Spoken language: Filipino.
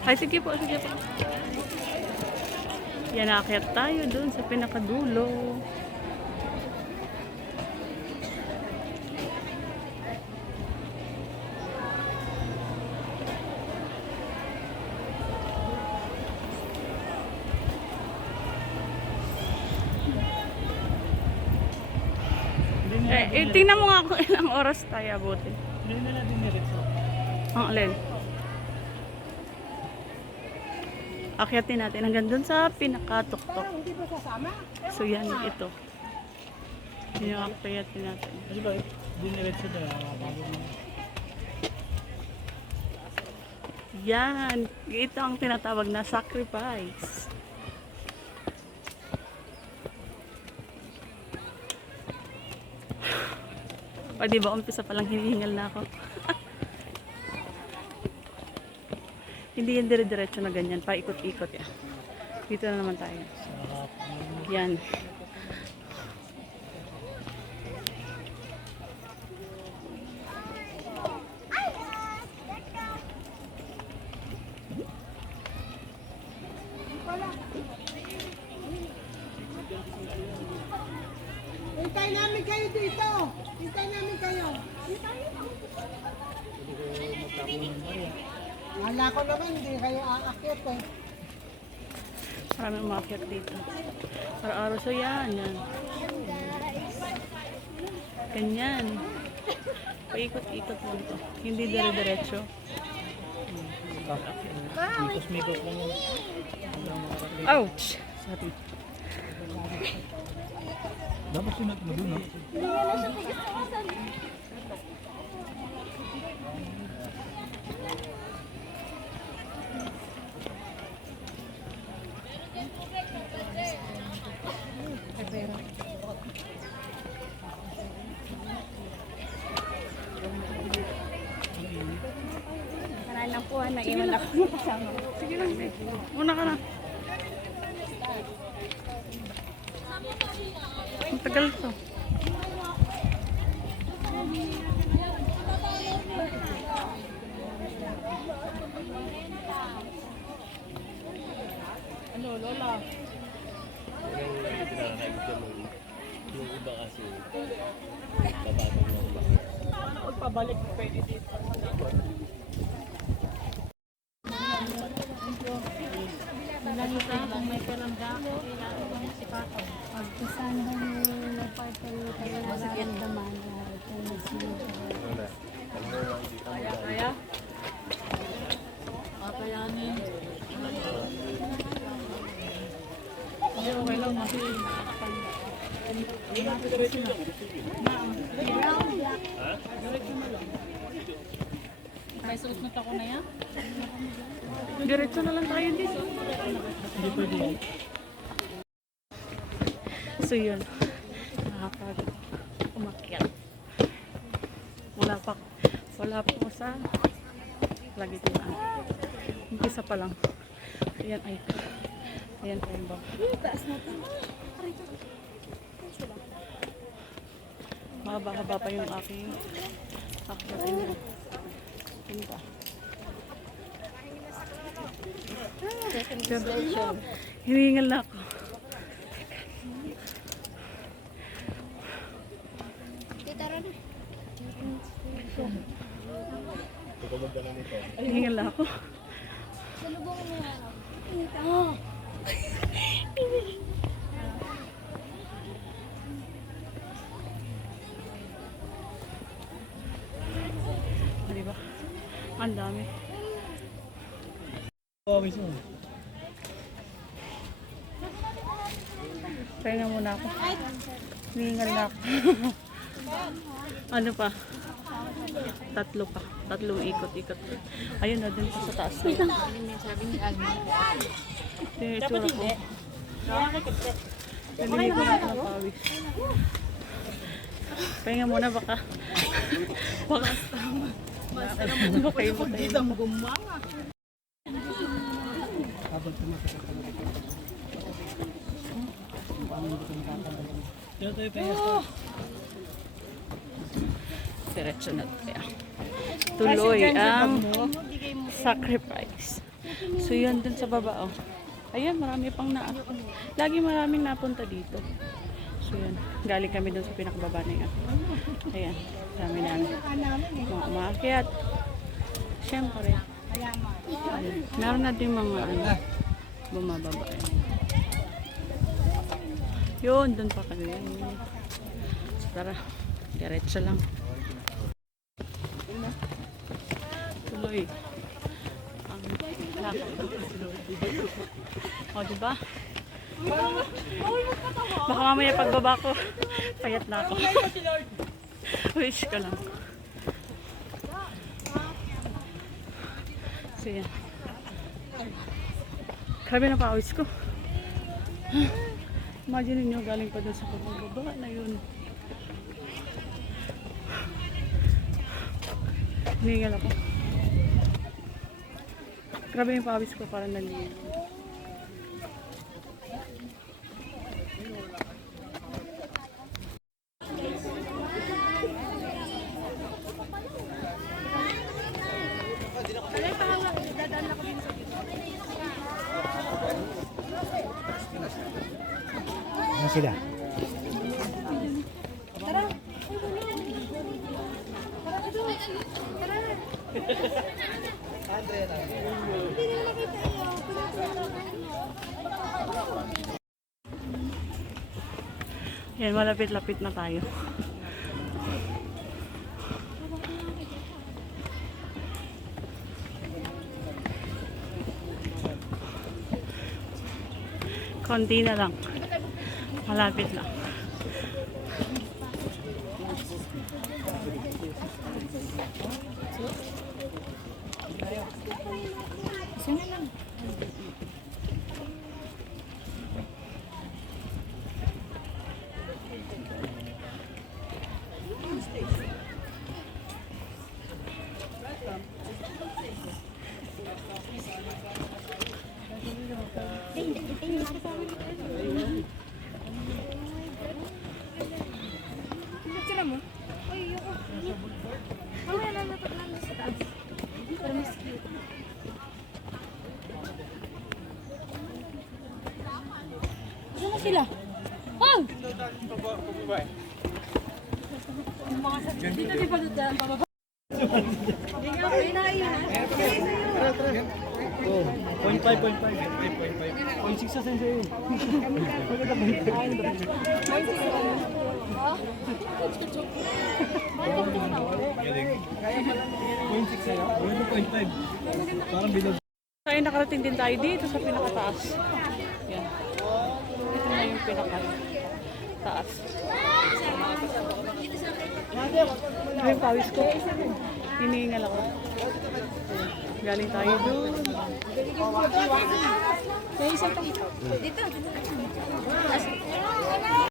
Ay, sige po, sige po. Yan, naakyat tayo dun sa pinakadulo. Eh, eh, tingnan mo nga kung ilang oras tayo abutin. Hindi nila diniretso. Ang alin? Akyatin natin hanggang dun sa pinakatuktok. So yan, ito. Yun yung akyatin natin. Kasi ba, diniretso daw. Bago mo. Yan. Ito ang tinatawag na sacrifice. O di ba, umpisa palang hinihingal na ako. Hindi yan dire-diretso na ganyan. Paikot-ikot yan. Dito na naman tayo. Yan. Hintay namin kayo dito. Hintay namin kayo. Wala ko naman, hindi kayo aakyat eh. Maraming umakyat dito. Araw-araw. So yan, yan. Ganyan. Paikot-ikot lang to. Hindi dire-diretso. Mikos-mikos lang yun. Ouch! Sorry. Dapat sunod mo dun, no? Marami lang po, naiwan ako ng kasama. Sige lang, babe. Una ka na. Ang tagal to. Ano, Lola? Huwag pabalik, pwede dito. Pagkasan ba yung nagpartan mo tayo nararamdaman na ito na siya. Kaya, kaya? Kakayanin. Hindi, okay lang. Kasi... May suot na ako na yan? Diretso na lang tayo dito. Hindi pwede. So yun. Umakyat. Wala pa. Wala pa ako sa lagitnaan. Umpisa pa lang. Ayan ay. Ayan pa yung bang. Taas na ito. Mahaba-haba pa yung aking. Punta. Station. Hinihingal na ako. Hinihingal na ako. Salubong mo ako. Oh. Ah, Di ba? Ang dami. Try na muna ako. Hinihingal na ako. ano pa? Tatlo pa. Tatlong ikot-ikot. Ayun na din pa sa taas. Wait lang. Sabi ni Alma. Yung itsura ko. Naliligo na ako ng pawis. Pahinga muna baka. baka. Kayo mo tayo. Dito tayo pa. Diretso na tayo. Tuloy ang sacrifice. So yun dun sa baba oh. Ayan, marami pang na. Lagi maraming napunta dito. So yun, galing kami dun sa pinakababa na yun. Ayan, dami namin. Mga umakyat. Siyempre. Ayun. Meron na din mga ano, bumababa. Ayan. Yun, dun pa kami. So, tara, diretso lang. Tuloy. Ang lakad. O, diba? Baka mamaya pagbaba ko, payat na ako. Wish ko lang. So, yan. Grabe na pawis ko. Imagine niyo galing pa dun sa pagbaba na yun. Hiningal ako. Grabe yung pawis ko parang naliyan. Ano sila? Yan, malapit-lapit na tayo. Konti na lang. Malapit na. Sila? Oh! Dito di pa dyan pababa. Oh, 0.5, 0.5. 0.6 sa sa'yo. Parang bilog. Ayun, nakarating din tayo dito sa pinakataas. Yan. Ito yung pinakataas. Ay, yung pawis ko. Hinihingal ako. Galing tayo doon. Dito.